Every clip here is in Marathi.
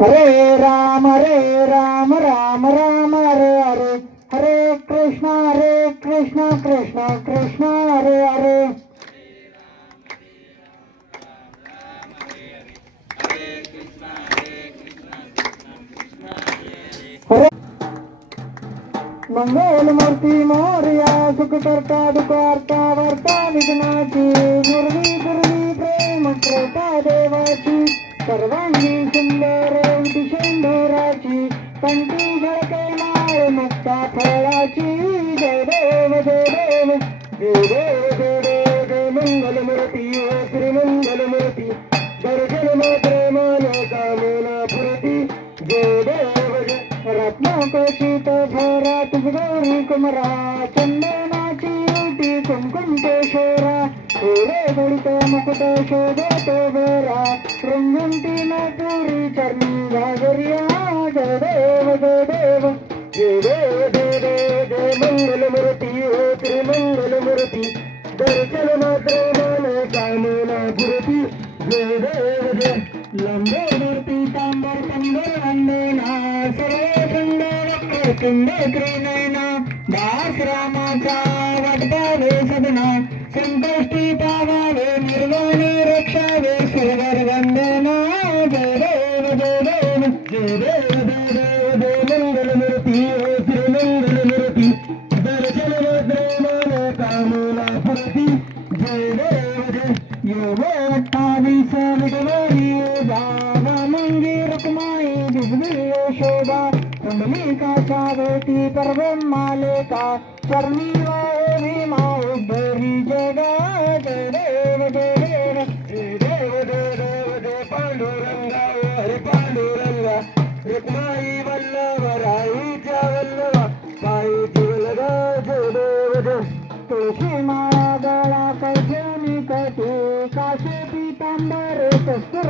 हरे राम हरे राम राम राम, हरे हरे। हरे कृष्ण हरे कृष्ण कृष्ण कृष्ण, हरे हरे। मंगल मूर्ती मोर्या, सुख करता दुखारता वार्ता, विघ्नाची, मुरली दुर्वी प्रेम देवाची। सर्वांनी सुंदर उटी सुंदराची कंठी झळके माळ मुक्ता फळाची. जय देव जय देव. जय देव जय देव जय मंगल मूर्ती श्रीमंगल मूर्ती दर्शन मात्र मानस रत्नाकोशित भरात गौरी कुमरा चंदनाची उटी कुमकुम केशोरा हिरे गणित मुकुट शोधतो बरा रंगंती पुरी चरणी घागरिया जय देव जय देव जय देव जय देव जय मंगल मूर्ती ओ त्रिमंगल मूर्ती दर्शन मात्र मन कामना पुरती जय देव जय लंबे కుంభకృణైన దాస్ రామ చావట్ట వేసదన సంకష్టిత का चरणी वाहे भीमा जगा देव जय देव देव देव पांडुरंगा हरी पांडुरंगा. रुक्माई वल्लभ राईच्या वल्लभा. पायी जीवलगा जय देव तुळशी माळा गळा कैजनी कटी. काशी पितांबर कस्तुर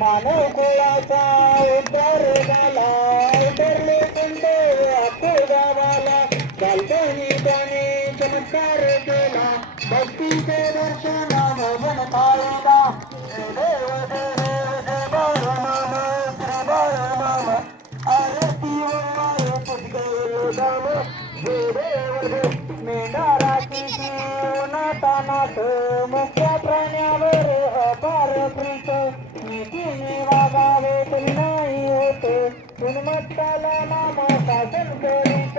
మానవుకులాసా ఉద్దరు గలా ఉద్దరుకుంటే అప్పు కావాలా కల్పని దాని చమత్కారు భక్తి దర్శన मुख्या प्राण्यावर अपार प्रीत नीतीने म्हणजे वागावे तरी नाही होत उन्मत्ताला नाम साधन करीत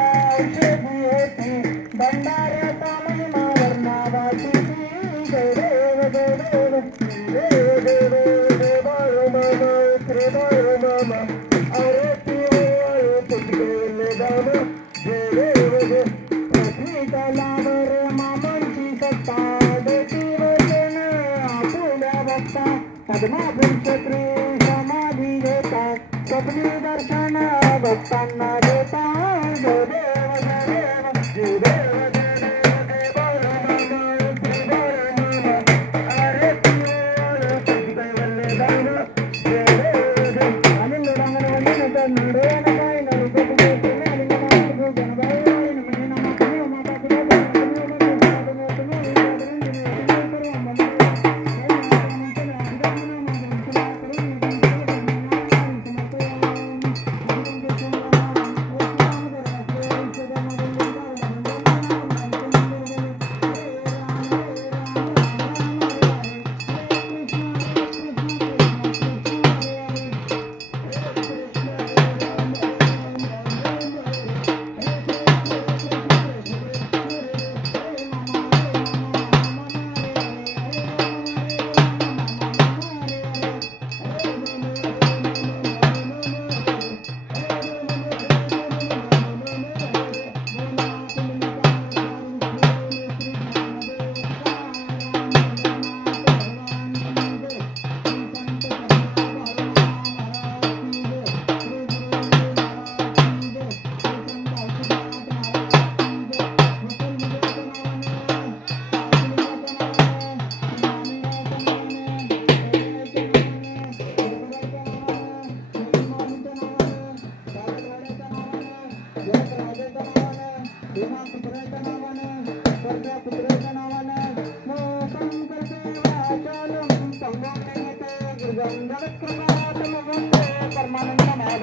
Ahora